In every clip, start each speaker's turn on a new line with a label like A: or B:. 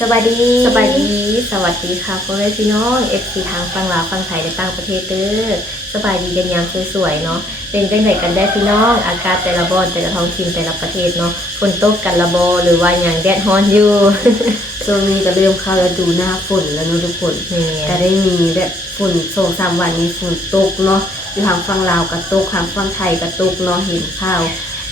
A: สวัสดี
B: สบายดี สวัสดีค่ะพ่อแม่พี่น้องเอฟซีทางฝั่งลาวฝั่งไทยและต่างประเทศเด้อสบายดีกันยามสวยๆเนาะ เป็นจังไดกันได้พี่น้อง อากาศแต่ละบอนแต่ละท้องถิ่นแต่ละประเทศเนาะ ฝนตกกันละบอหรือว่าอย่างแดดฮ้อนอยู่
A: ช่วงนี้ก็เริ่มเข้าฤดูหน้าฝนแล้วเนอะทุกคน
B: นี่
A: ก็ได้มีแบบฝนสองสามวันนี้ฝนตกเนาะอยู่ทางฝั่งลาวก็ตกทางฝั่งไทยก็ตกเนาะเห็นข่าว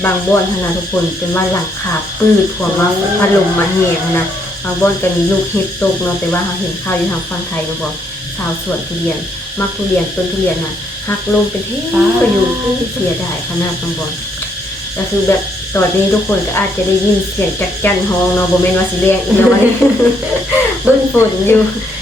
A: บางบ่อนพนาทุกคนจนว่าหลังคาปืดหัวมาพัดลมมาแหงนะ บางบ่อนก็มีลูกเห็บตกเนาะแต่ว่าเราเห็นข่าวอยู่ทางฝั่งไทยเราบอกชาวสวนทุเรียน มักทุเรียนต้นทุเรียนน่ะหักลงเป็นที่ก็อยู่เสียดายขนาดบางบ่ก็คือแบบตอนนี้ทุกคนก็อาจจะได้ยินเสียงจักจันห้องเนาะบ่แม่นว่าสิเรียกอีน้อยบึ้นฝนอยู่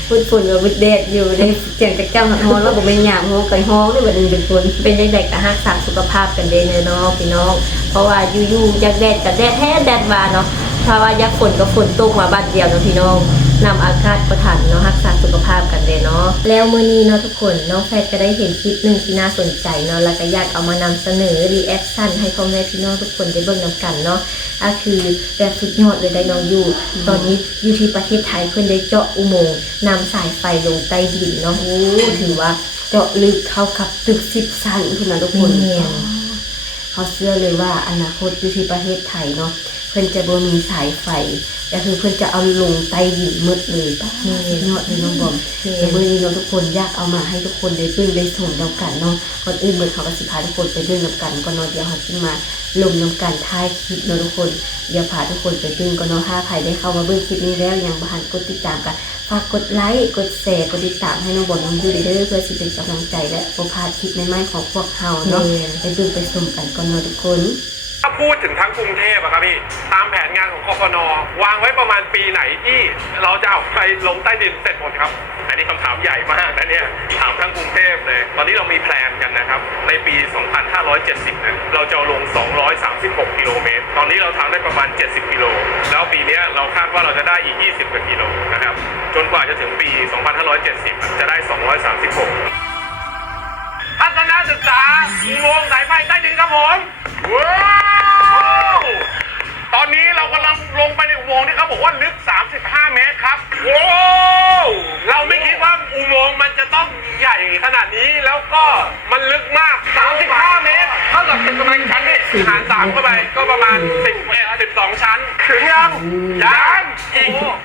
A: บึ้นฝนกับบึ้นแดดอยู่ได้เสียงจักจันห้องแล้วบ่แม่นหยามห้องไก่ห้องได้บัดนี้เป็นฝน
B: เป็นจังไดก็รักษาสุขภาพกันเด้เนาะพี่น้อง เพราะว่าอยู่ๆอยากแดดกับแดดแท้แดดมาเนาะ ถ้าว่าอยากฝนก็ฝนตกมาบัดเดียวเนาะพี่น้องนำอากาศประทันเนาะรักษาสุขภาพกันเด้อเนาะแล้วมื้อนี้เนาะทุกคนน้องแฟดก็ได้เห็นคลิปหนึงที่น่าสนใจเนาะแล้วก็อยากเอามานำเสนอรีแอคชั่นให้พ่อแม่พี่น้องทุกคนได้เบิ่งนำกันเนาะก็คือแบบสุดยอดเลยได้น้องอยู่ ตอนนี้อยู่ที่ประเทศไทยเพิ่นได้เจาะอุโมงค์นำสายไฟลงใต้ดินเนาะโอ้ถือว่า
A: เจาะลึกเท่ากับตึกสิบชั้นพุ่นน่ะทุกคน
B: แม่น
A: เขาเชื่อเลยว่าอนาคตอยู่ที่ประเทศไทยเนาะเพิ่นจะบ่มีสายไฟก็คือเพิ่นจะเอาลงใต้ดินหมดเลยป้าสุดยอดเลยน้องบอมในเมื่อนี้เราทุกคนอยากเอามาให้ทุกคนได้เพิ่งได้ส่งแล้วกันเนาะก่อนอื่นเมื่อเขาก็สิพาทุกคนไปเรื่องนำกันก็เนาะเดี๋ยวเขาจะมาลงนำกันท้ายคลิปเนาะทุกคนเดี๋ยวพาทุกคนไปเบิ่งก็เนาะถ้าใครได้เข้ามาเบิ่งคลิปนี้แล้วยังบ่ทันกดติดตามกันฝากกดไลค์กดแชร์กดติดตามให้น้องบอลน้องยูเด้อเพื่อสิเป็นกำลังใจและบ่พลาดคลิปใหม่ๆของพวกเฮาเนาะไปเบิ่งไปชมกันก่อนเนาะทุกคน
C: ถ้าพูดถึงทั้งกรุงเทพอะครับพี่ ตามแผนงานของกฟนวางไว้ประมาณปีไหนที่เราจะเอาไปลงใต้ดินเสร็จหมดครับ อันนี้คำถามใหญ่มากนะเนี่ย ถามทั้งกรุงเทพเลย ตอนนี้เรามีแพลนกันนะครับ ในปี 2570เนี่ยเราจะลง 236 กิโลเมตร ตอนนี้เราทำได้ประมาณ 70 กิโล แล้วปีนี้เราคาดว่าเราจะได้อีก 20กว่ากิโลนะครับ จนกว่าจะถึงปี 2570 จะได้ 236 ทัศนศึกษาอุโมงค์สายไฟใต้ดินครับผมว้าวตอนนี้เรากำลังลงไปในอุโมงค์ที่เขาบอกว่าลึก 35 เมตรครับว้าวเราไม่คิดว่าอุโมงค์มันจะต้องใหญ่ขนาดนี้แล้วก็มันลึกมาก 35 เมตรเท่ากับเป็นประมาณชั้นนี่หารสามเข้าไปก็ประมาณ11 12 ชั้น ถึงยังยังอีกอีก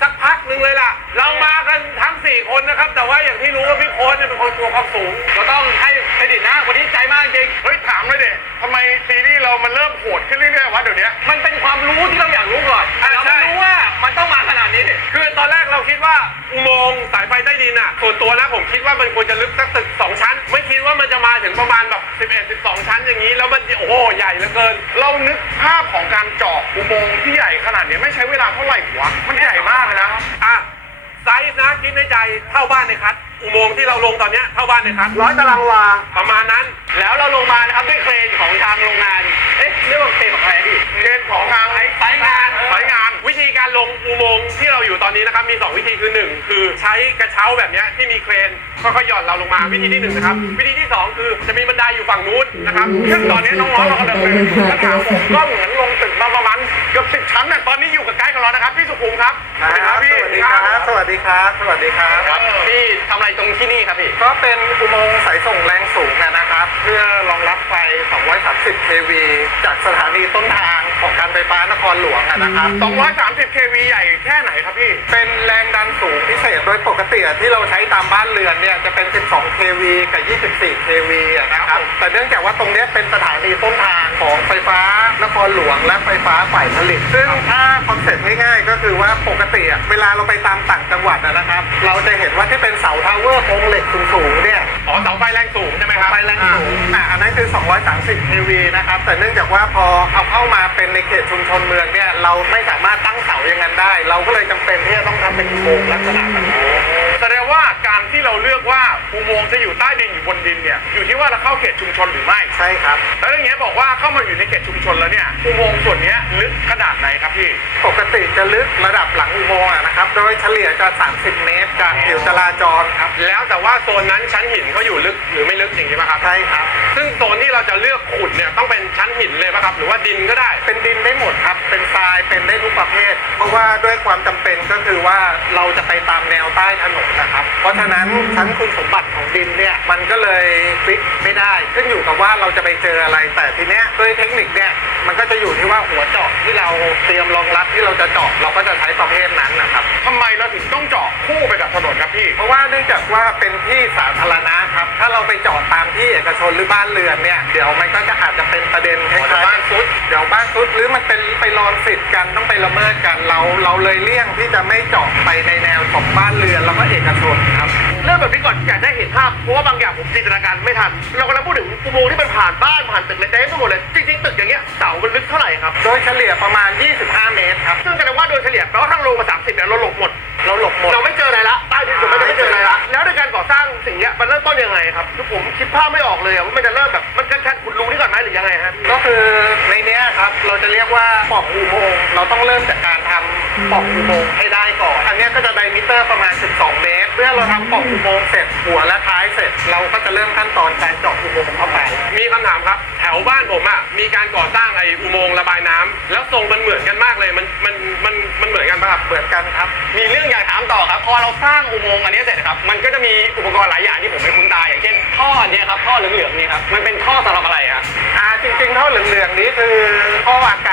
C: สักพักหนึ่งเลยล่ะ เรามากันทั้ง 4 คนนะครับ แต่ว่าอย่างที่รู้ว่าพี่โค้ชเนี่ยเป็นคนกลัวความสูง ก็ต้องให้เครดิตนะวันนี้ใจมากจริง เฮ้ยถามเลยเด็ทำไมซีรีส์เรามันเริ่มโหดขึ้นเรื่อยๆวะเดี๋ยวนี้ มันเป็นความรู้ที่เราอยากรู้ก่อนเราไม่รู้ว่ามันต้องมาขนาดนี้ คือตอนแรกเราคิดว่าอุโมงค์สายไฟใต้ดินอะส่วนตัวนะผมคิดว่ามันควรจะลึกสักตึกสองชั้น ไม่คิดว่ามันจะมาถึงประมาณแบบ11 12 ชั้นอย่างนี้ แล้วมันโอ้โหใหญ่เหลือเกิน เรานึกภาพของการเจาะอุโมงค์ที่ใหญ่ขนาดนี้ไม่ใช้เวลาเท่าไหร่วะมันใหญ่มากเลยนะอะไซส์นะคิดในใจเท่าบ้านในคัดอุโมงค์ที่เราลงตอนเนี้ยเท่าบ้านในคัดร้อยตารางวาประมาณนั้น แล้วเราลงมานะครับด้วยเครนของทางโรงงาน เอ๊ะเรียกว่าเครนของใครพี่ เครนของทางสายงานสายงาน วิธีการลงอุโมงค์ที่เราอยู่ตอนนี้นะครับมี 2 วิธีคือ 1 คือใช้กระเช้าแบบเนี้ยที่มีเครนค่อยๆหย่อนเราลงมาวิธีที่หนึ่งนะครับวิธีที่สองคือจะมีบันไดอยู่ฝั่งนู้นนะครับซึ่งตอนนี้น้องๆเรากำลังเดินกระถางผมก็เหมือนลงตึกมาประมาณเกือบสิบชั้นน่ะตอนนี้อยู่กับไกด์ของเรานะครับพี่สุขุมครับ
D: ครับสวัสดีครับ สวัสดีครับ สวัสดีครับ
C: ครับพี่ทำอะไรตรงที่นี่ครับพี่
D: ก็เป็นอุโมงค์สายส่งแรงสูงอะนะครับ เพื่อรองรับไฟ 230 kV จากสถานีต้นทางของการไฟฟ้านครหลวงอะนะครับ
C: 230 kV ใหญ่แค่ไหนครับพี่
D: เป็นแรงดันสูงพิเศษโดยปกติอะที่เราใช้ตามบ้านเรือนเนี่ยจะเป็น 12 kV กับ 24 kV อะนะครับ แต่เนื่องจากว่าตรงเนี้ยเป็นสถานีต้นทางของไฟฟ้านครหลวงและไฟฟ้าฝ่ายผลิต ซึ่งถ้าคอนเซ็ปต์ง่ายๆ ก็คือว่าปกติอะเวลาเราไปตามต่างจังหวัดอะนะครับ เราจะเห็นว่าที่เป็นเสาทาวเวอร์โครงเหล็กสูงๆเนี่ย
C: อ๋อเสาไฟแรงสูงใช่ไหมครับ
D: ไฟแรงสูงอะอันนั้นคือ 230 kV นะครับ แต่เนื่องจากว่าพอเอาเข้ามาเป็นในเขตชุมชนเมืองเนี่ย เราไม่สามารถตั้งเสาอย่างนั้นได้ เราก็เลยจำเป็นที่จะต้องทำเป็นอุโมงค์ลักษณะแบบนี้
C: แสดงว่าการที่เราเลือกว่า อุโมงค์จะอยู่ใต้ดินอยู่บนดินเนี่ยอยู่ที่ว่าเราเข้าเขตชุมชนหรือไม่
D: ใใช่ครับ
C: แล้วอย่างเงี้ยบอกว่าเข้ามาอยู่ในเขตชุมชนแล้วเนี่ยอุโมงค์ส่วนเนี้ยลึกขนาดไหนครับพี่
D: ปกติจะลึกระดับหลังอุโมงค์อะนะครับ โดยเฉลี่ยจะ 30 เมตรจากผิวจราจรครับ
C: แล้วแต่ว่าโซนนั้นชั้นหินเขาอยู่ลึกหรือไม่ลึกอย่างนี้ป่ะครับ
D: ใช่ครับ
C: ซึ่งโซนที่เราจะเลือกขุดเนี่ยต้องเป็นชั้นหินเลยป่ะครับ หรือว่าดินก็ได้
D: เป็นดินได้หมดครับ เป็นทราย เป็นได้ทุกประเภท เพราะว่าด้วยความจำเป็นก็คือว่าเราจะไปตามแนวใต้ถนนนะครับ เพราะฉะนั้นชั้นคุณสมบัติของดินเนี่ยมันก็เลยฟิกไม่ได้ ขึ้นอยู่กับว่าเราจะไปเจออะไร แต่ทีเนี้ยด้วยเทคนิคเนี่ยมันก็จะอยู่ที่ว่าหัวเจาะที่เราเตรียมรองรับที่เราจะเจาะเราก็จะใช้ประเภทนั้นนะครับ
C: ทำไมเราถึงต้องเจาะคู่ไปกับถนนครับพี่
D: เพราะว่าเนื่องจากว่าเป็นที่สาธารณะครับ ถ้าเราไปจอดตามที่เอกชนหรือบ้านเรือนเนี่ยเดี๋ยวมันก็จะอาจจะเป็นประเด็นคล้ายๆ
C: บ้านซุด
D: เดี๋ยวบ้านซุดหรือมันเป็นไปลอนสิทธิ์กันต้องไปละเมิดกันเราเราเลยเลี่ยงที่จะไม่เจาะไปในแนวของบ้านเรือนแล้วก็เอกชนครับ
C: เริ่มแบบนี้ก่อนอยากได้เห็นภาพเพราะว่าบางอย่างผมจินตนาการไม่ทัน เรากำลังพูดถึงอุโมงค์ที่มันผ่านบ้านผ่านตึกเลยเต็มไปหมดเลยจริงๆตึกอย่างเงี้ยเสามันลึกเท่าไหร่ครับ
D: โดยเฉลี่ยประมาณ 25 เมตรครับ
C: ซึ่งแสดงว่าโดยเฉลี่ยแปลว่าถ้าลงมา 30เนี่ยเราหลบหมด
D: เราหลบหมด
C: เราไม่เจออะไรละใต้ดินผมไม่ได้ไม่เจออะไรละแล้วในการก่อสร้างสิ่งเนี้ยมันเริ่มต้นยังไงครับคือผมคิดภาพไม่ออกเลยอะว่ามันจะเริ่มแบบมันแค่ขุดรูนี่ก่อนไหมหรือยังไงฮะ
D: ก็คือในเนี้ยครับเราจะเรียกว่าปล่องอุโมงค์เราต้องเริ่มจากการทำ ปล่องอุโมงค์ให้ได้ก่อน อันเนี้ยก็จะไดมิเตอร์ประมาณ 12 เมตร เมื่อเราทำปล่องอุโมงค์เสร็จหัวและท้ายเสร็จ เราก็จะเริ่มขั้นตอนการเจาะอุโมงค์เข้าไป
C: มีคำถามครับ แถวบ้านผมอะมีการก่อสร้างไอ้อุโมงค์ระบายน้ำแล้วทรงมันเหมือนกันมากเลยมันมันมันมันเหมือนกันปะครับ
D: เหมือนกันครับ
C: มีเรื่องอยากถามต่อครับ พอเราสร้างอุโมงค์อันนี้เสร็จครับ มันก็จะมีอุปกรณ์หลายอย่างที่ผมไม่คุ้นตา อย่างเช่นท่ออันเนี้ยครับ ท่อเหลืองๆนี่ครับ มันเป็นท่อสำหรับอะไรครับ
D: อ่าจริงๆท่อเหลืองๆนี้คือท่ออาก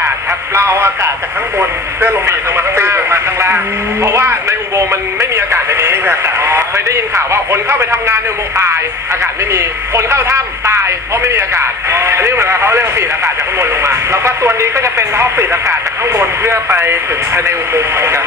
D: ข้างบนเพื่อลงมา
C: ปีดลงมาข้างล่าง
D: ปีดลงมาข้างล่าง
C: เพราะว่าในอุโมงค์มันไม่มีอากาศในนี้
D: ไม่มีอากาศ
C: เค ยได้ยินข่าวว่าคนเข้าไปทำงานในอุโมงค์ตาย อากาศไม่มี คนเข้าถ้ำตาย เพราะไม่มีอากาศ อันนี้เหมือนกับเขาเรียกว่าปีดอากาศจากข้างบนลงมา
D: แล้วก็ตัวนี้ก็จะเป็นท่อปิดอากาศจากข้างบนเพื่อไปถึงภายในอุโมงค์เหมือนกัน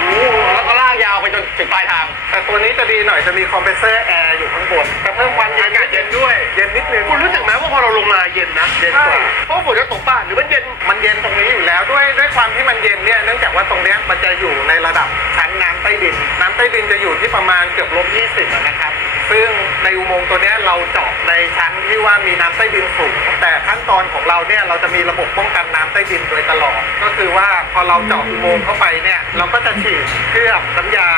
C: แล้วก็ลากยาวไปจนถึงปลายทาง
D: แต่ตัวนี้จะดีหน่อยจะมีคอมเพรสเซอร์แอร์อยู่ข้างบนจะเพิ่มความเย็น
C: อากาศเย็นด้วย
D: เย็นนิดนึง
C: คุณรู้สึกไหมว่าพอเราลงมาเย็นนะ
D: เย็นกว่า
C: เพราะฝนจะตกป่ะหรือมันเย็น
D: มันเย็นตรงนี้อยู่แล้วด้วยด้วยความที่มันเย็นเนี่ยเนื่องจากว่าตรงเนี้ยมันจะอยู่ในระดับชั้นน้ำใต้ดิน น้ำใต้ดินจะอยู่ที่ประมาณเกือบลบ20อะนะครับ ซึ่งในอุโมงค์ตัวนี้เราเจาะในชั้นที่ว่ามีน้ำใต้ดินสูง แต่ขั้นตอนของเราเนี่ยเราจะมีระบบป้องกันน้ำใต้ดินโดยตลอด ก็คือว่าพอเราเจาะอุโมงค์เข้าไปเนี่ยเราก็จะฉีดเคลือบน้ำยา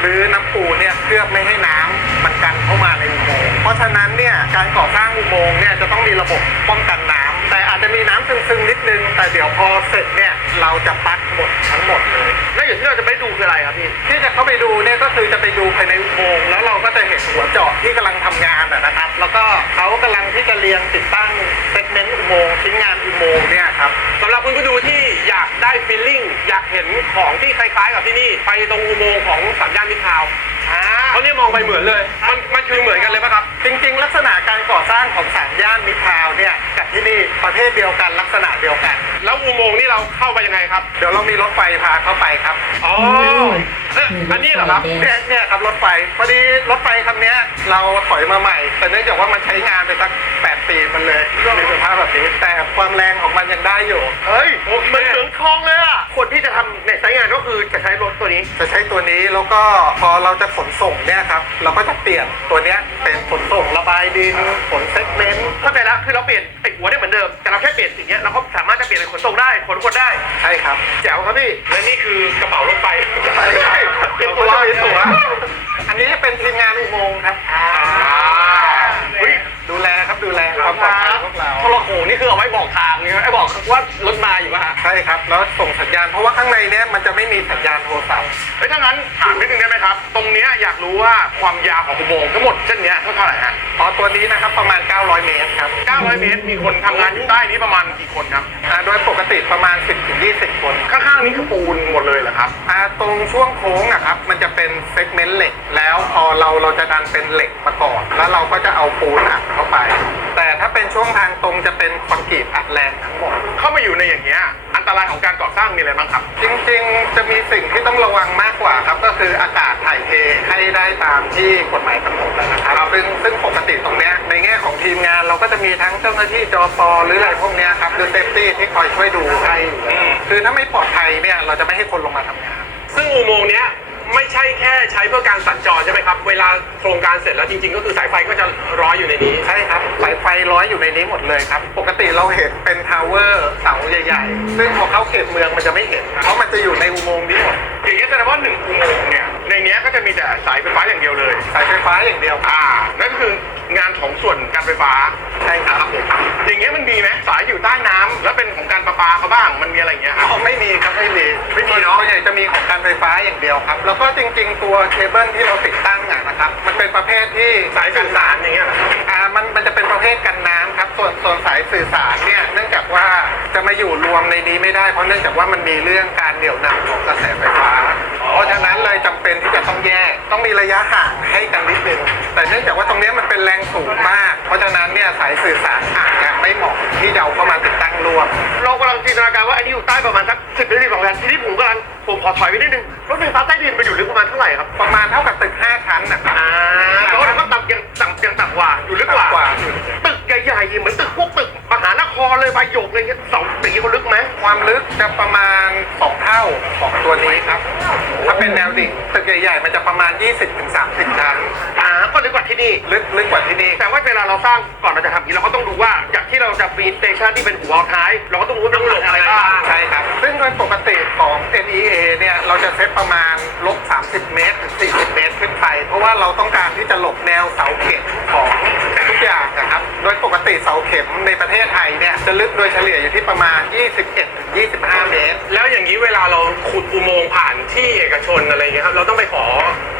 D: หรือน้ำปูเนี่ยเคลือบไม่ให้น้ำมันกันเข้ามาในอุโมงค์เพราะฉะนั้นเนี่ยการก่อสร้างอุโมงค์เนี่ยจะต้องมีระบบป้องกันน้ำ แต่อาจจะมีน้ำซึมๆนิดนึง แต่เดี๋ยวพอเสร็จเนี่ยเราจะปักหมดทั้งหมดเลย
C: แล้วอย่างที่เราจะไปดูคืออะไรครับพี่
D: ที่จะเข้าไปดูเนี่ยก็คือจะไปดูภายในอุโมงค์แล้วเราก็จะเห็นหัวเจาะที่กำลังทำงานนะครับ แล้วก็เขากำลังที่จะเรียงติดตั้งเซกเมนต์อุโมงค์ชิ้นงานอุโมงค์เนี่ยครับ
C: สำหรับคุณผู้ดูที่อยากได้ฟีลลิ่งอยากเห็นของที่คล้ายๆ กับที่นี่ไปตรงอุโมงค์ของสามย่านมิตรทาว
D: อ่า
C: เขาเนี่ยมองไปเหมือนเลย มันมันคือเหมือนกันเลยปะครับ
D: จริงๆ ลักษณะการก่อสร้างของสามย่านมิตรทาวน์เนี่ยกับที่นี่ประเภทเดียวกันลักษณะเดียวกัน
C: แล้วอุโมงค์นี่เราเข้าไปยังไงครับ
D: เดี๋ยวเรามีรถไฟพาเข้าไปครับ
C: อ๋อเอ๊ะอันนี้เหรอครับ
D: เนี่ยเนี่ยครับรถไฟพอดีรถไฟคันเนี้ยเราถอยมาใหม่ แต่เนื่องจากว่ามันใช้งานไปสัก 8 ปีมันเลยในสภาพแบบนี้แต่ความแรงของมันยังได้อยู่
C: เฮ้ยเหมือนเหมือนคลองเลยอะ คนที่จะทำเนี่ยใช้งานก็คือจะใช้รถตัวนี้
D: จะใช้ตัวนี้แล้วก็พอเราจะขนส่งเนี่ยครับเราก็จะเปลี่ยนตัวเนี้ยเป็นขนส่งระบายดินขนเซกเมนต์
C: เข้าใจแล้วคือเราเปลี่ยนไอ้หัวเนี่ยเหมือนเดิมแต่เราแค่เปลี่ยนสิ่งเนี้ยเราก็สามารถจะเปลี่ยนเป็นขนส่งได้ขนคนได้
D: ใช่ครับ
C: แจ๋วครับพี่และนี่คือกระเป๋ารถไฟ
D: ใช่ครับ
C: เป็นตัวเป็นตัว
D: อันนี้เป็นทีมงานอุโมงค์ครับ
C: เฮ้ย
D: ดูแลครับดูแลความปลอดภัยพวกเรา
C: โทรโขงนี่คือเอาไว้บอกทางไอ้บอกว่ารถมาอยู่ป่ะฮะ
D: ใช่ครับ แล้วส่งสัญญาณเพราะว่าข้างในเนี้ยมันจะไม่มีสัญญาณโทรศัพท์
C: เฮ้ยถ้างั้นถามนิดนึงได้ไหมครับ ตรงเนี้ยอยากรู้ว่าความยาวของอุโมงค์ทั้งหมดเส้นเนี้ยเท่าไหร่ฮะ
D: อ๋อตัวนี้นะครับประมาณ 900 เมตรครับ
C: 900 เมตร มีคนทำงานอยู่ใต้นี้ประมาณกี่คนครับ
D: อ่าโดยปกติประมาณ 10-20 คน
C: ข้างๆนี้คือปูนหมดเลยเหรอครับ
D: อ่าตรงช่วงโค้งอะครับมันจะเป็นเซกเมนต์เหล็ก แล้วพอเราเราจะดันเป็นเหล็กมาก่อน แล้วเราก็จะเอาปูนอัดเข้าไป แต่ถ้าเป็นช่วงทางตรงจะเป็นคอนกรีตอัดแรงทั้งหมด
C: เข้ามาอยู่ในอย่างเงี้ยอันตรายของการก่อสร้างมีอะไรบ้างครับ
D: จริงๆ จะมีสิ่งที่ต้องระวังมากกว่าครับ ก็คืออากาศถ่ายเทให้ได้ตามที่กฎหมายกำหนดแล้วนะครับซึ่งซึ่งปกติตรงเนี้ยในแง่ของทีมงานเราก็จะมีทั้งเจ้าหน้าที่จอปอหรืออะไรพวกเนี้ยครับหรือเซฟตี้ที่คอยช่วยดูให้อยู่แล้วคือถ้าไม่ปลอดภัยเนี่ยเราจะไม่ให้คนลงมาทำงาน
C: ซึ่งอุโมงค์เนี้ย ไม่ใช่แค่ใช้เพื่อการสัญจรใช่ไหมครับ เวลาโครงการเสร็จแล้วจริง ๆ ก็คือสายไฟก็จะร้อยอยู่ในนี้
D: ใช่ครับสายไฟร้อยอยู่ในนี้หมดเลยครับ ปกติเราเห็นเป็นทาวเวอร์เสาใหญ่ๆ ซึ่งพอเข้าเขตเมืองมันจะไม่เห็น เพราะมันจะอยู่ในอุโมงค์นี้หมด
C: อย่างเงี้ยแสดงว่าหนึ่งอุโมงค์เนี่ยในเนี้ยก็จะมีแต่สายไฟฟ้าอย่างเดียวเลย
D: สายไฟฟ้าอย่างเดียวครับ
C: อ่า นั่นก็คืองานของส่วนการไฟฟ้า
D: ใช่ครับ
C: อย่างเงี้ยมันมีไหมสายอยู่ใต้น้ำแล้วเป็นของการประปาเขาบ้างมันมีอะไรอย่างเงี้ยครับ
D: อ๋อไม่มีครับไม่มี
C: ไม่มีเนอะ
D: ส่วนใหญ่จะมีของการไฟฟ้าอย่างเดียวครับ แล้วก็จริง ๆ ตัวเคเบิลที่เราติดตั้งอะนะครับ มันเป็นประเภทที่
C: สายสื่อสารอย่างเงี้ยเหรอ
D: อ่ามันมันจะเป็นประเภทกันน้ำครับ ส่วนส่วนสายสื่อสารเนี่ยเนื่องจากว่าจะมาอยู่รวมในนี้ไม่ได้เพราะเนื่องจากว่ามันมีเรื่องการเหนี่ยวนำของกระแสไฟฟ้า เพราะฉะนั้นเลยจำเป็นที่จะต้องแยก ต้องมีระยะห่างให้กันนิดนึงแต่เนื่องจากว่าตรงเนี้ยมันเป็นแรงสูงมาก เพราะฉะนั้นเนี่ยสายสื่อสารอาจจะ ไม่เหมาะที่จะเอาเข้ามาติดตั้งรวม
C: เรากำลังจินตนาการว่าอันนี้อยู่ใต้ประมาณสักสิบหรือสิบสองชั้นทีนี้ผมกำลังผมขอถอยไปนิดนึงรถไฟฟ้าใต้ดินไปอยู่ลึกประมาณเท่าไหร่ครับ
D: ประมาณเท่ากับตึก5ชั้นนะครับ
C: อ่าแล้วก็ต่ำ ยังต่ำยังต่ำกว่าอยู่ลึกกว่า
D: ต่ำกว่าอยู่
C: ตึกใหญ่ๆเหมือนตึกพวกตึกมหานครเลยใบหยกอะไรเงี้ยเสาตีเขาลึกไหม
D: ความลึกจะประมาณ 2 เท่าของตัวนี้ครับ ถ้าเป็นแนวดิ่งตึกใหญ่ๆมันจะประมาณ 20-30ชั้น
C: อ่าก็ลึกกว่าที่นี่
D: ลึกลึกกว่าที่นี่
C: แต่ว่าเวลาเราสร้างก่อนเราจะทำอย่างนี้เราก็ต้องดูว่าจากที่เราจะมีสเตชันที่เป็นหัวท้าย เราก็ต้องรู้ว่าต้องลงอะไรบ้าง
D: ใช่ครับ ซึ่งโดยปกติของ NEA เนี่ยเราจะเซตประมาณลบ 30 เมตรถึง40 เมตรขึ้นไป เพราะว่าเราต้องการที่จะหลบแนวเสาเข็มของทุกอย่างนะครับ โดยปกติเสาเข็มในประเทศไทยเนี่ยจะลึกโดยเฉลี่ยอยู่ที่ประมาณ 21-25 เมตร
C: แล้วอย่างนี้เวลาเราขุดอุโมงค์ผ่านที่เอกชนอะไรเงี้ยครับเราต้องไปขอ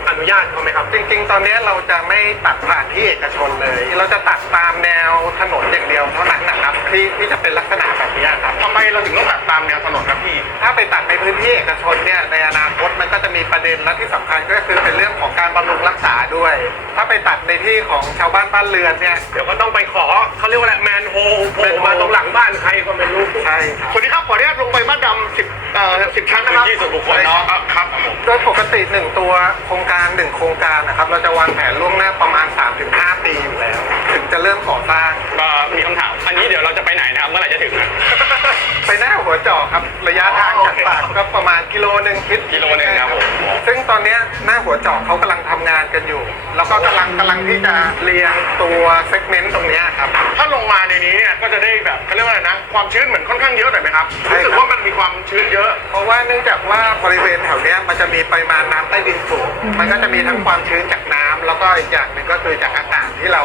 C: อนุญาตเขาไหมครับ
D: จริงๆ ตอนนี้เราจะไม่ตัดผ่านที่เอกชนเลย เราจะตัดตาม แนวถนนอย่างเดียวเท่านั้นนะครับที่ที่จะเป็นลักษณะแบบนี้ครับ
C: ทำไมเราถึงต้องตัดตามแนวถนนครับพี่
D: ถ้าไปตัดในพื้นที่เอกชนเนี่ยในอนาคตมันก็จะมีประเด็นและที่สำคัญก็คือเป็นเรื่องของการบำรุงรักษาด้วย ถ้าไปตัดในที่ของชาวบ้านบ้านเรือนเนี่ย
C: เดี๋ยวก็ต้องไปขอเขาเรียกว่าอะไรแมนโฮโผล่มาตรงหลังบ้านใครก็ไม่รู้
D: ใช่ครับ
C: สวัสดีครับขออนุญาตลงไปบ้านดำสิบเอ่อสิบชั้นนะครับที่ส่วนบุคคลเนาะครับผม
D: โดยปกติหนึ่งตัวโครงการหนึ่งโครงการนะครับเราจะวางแผนล่วงหน้าประมาณ3-5ปีอยู่แล้ว ถึงจะเริ่มก่อสร้าง
C: ก็มีคำถาม อันนี้เดี๋ยวเราจะไปไหนนะครับ เมื่อไหร่จะถึงนะ
D: ไปหน้าหัวเจาะครับระยะทางจากปากก็ประมาณกิโลหนึ่งคิด
C: กิโลหนึ่งครับผม
D: ซึ่งตอนเนี้ยหน้าหัวเจาะเขากำลังทำงานกันอยู่ แล้วก็กำลังกำลังที่จะเรียงตัวเซกเมนต์ตรงเนี้ยครับ
C: ถ้าลงมาในนี้เนี่ยก็จะได้แบบเขาเรียกว่าอะไรนะ ความชื้นเหมือนค่อนข้างเยอะหน่อยไหมครับ
D: ใช่
C: รู้สึก
D: ครับ
C: ว่ามันมีความชื้นเยอะ
D: เพราะว่าเนื่องจากว่าบริเวณแถวเนี้ยมันจะมีปริมาณน้ำใต้ดินสูง มันก็จะมีทั้งความชื้นจากน้ำแล้วก็อีกอย่างหนึ่งก็คือจากอากาศที่เรา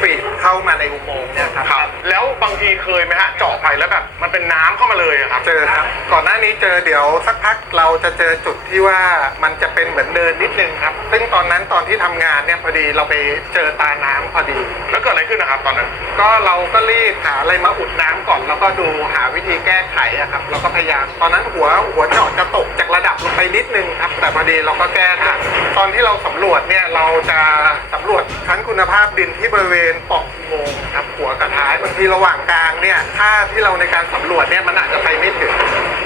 D: ฟีดเข้ามาในอุโมงค์เนี่ยครับ
C: ครับ แล้วบางทีเคยไหมฮะเจาะไปแล้วแบบมันเป็นน้ำเข้ามาเลยอะครับ
D: เจอครับ ก่อนหน้านี้เจอเดี๋ยวสักพักเราจะเจอจุดที่ว่ามันจะเป็นเหมือนเดินนิดนึงครับ ซึ่งตอนนั้นตอนที่ทำงานเนี่ยพอดีเราไปเจอตาน้ำพอดี
C: แล้วเกิดอะไรขึ้นนะครับตอนนั้น
D: ก็เราก็รีบหาอะไรมาอุดน้ำก่อน แล้วก็ดูหาวิธีแก้ไขอะครับเราก็พยายามตอนนั้นหัวหัวเจาะจะตกจากระดับลงไปนิดนึงครับ แต่พอดีเราก็แก้ทันตอนที่เราสำรวจเนี่ยเราจะสำรวจชั้นคุณภาพดินที่บริเวณปล่องอุโมงครับหัวกระท้ายบางทีระหว่างกลางเนี่ยค่าที่เราในการสำรวจเนี่ยมันอาจจะไปไม่ถึง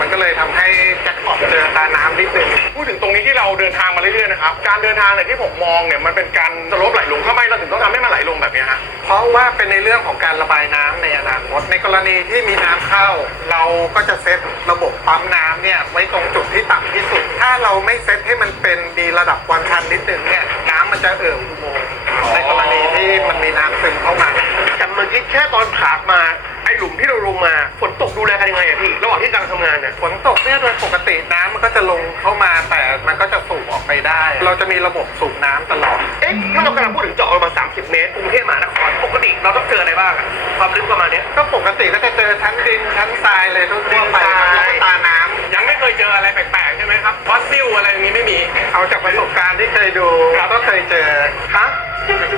D: มันก็เลยทำให้แจ็คพอตเจอตาน้ำนิดนึง
C: พูดถึงตรงนี้ที่เราเดินทางมาเรื่อยๆนะครับการเดินทางเนี่ยที่ผมมองเนี่ยมันเป็นการสลปไหลลงทำไมเราถึงต้องทำให้มันไหลลงแบบนี้ฮะ
D: เพราะว่าเป็นในเรื่องของการระบายน้ำในอนาคตในกรณีที่มีน้ำเข้า เราก็จะเซตระบบปั๊มน้ำเนี่ยไว้ตรงจุดที่ต่ำที่สุด ถ้าเราไม่เซตให้มันเป็นมีระดับความชันนิดนึงเนี่ยน้ำมันจะเอ่ออุโมงค์ ในกรณีที่มันมีน้ำซึมเข้ามา
C: แต่เมื่อกี้แค่ตอนผากมา ไอ้หลุมที่เราลงมาฝนตกดูแลกันยังไงอะพี่ระหว่างที่กำลังทำงานเนี่ย
D: ฝนตกเนี่ยโดยปกติน้ำมันก็จะลงเข้ามาแต่มันก็จะสูบออกไปได้ เราจะมีระบบสูบน้ำตลอด
C: เอ๊ะถ้าเรากำลังพูดถึงเจาะประมาณ30 เมตรกรุงเทพมหานครปกติเราต้องเจออะไรบ้างอะความลึกประมาณเนี้ย
D: ก็ปกติก็จะเจอชั้นดินชั้นทรายเลยทั่วๆไปครับแล้วก็ตาน้ำ
C: ยังไม่เคยเจออะไรแปลกๆใช่ไหมครับฟอสซิลอะไรอย่างนี้ไม่มี
D: เอาจากประสบการณ์ที่เคยดู
C: ครับ
D: ก็เคยเจอ
C: ฮะ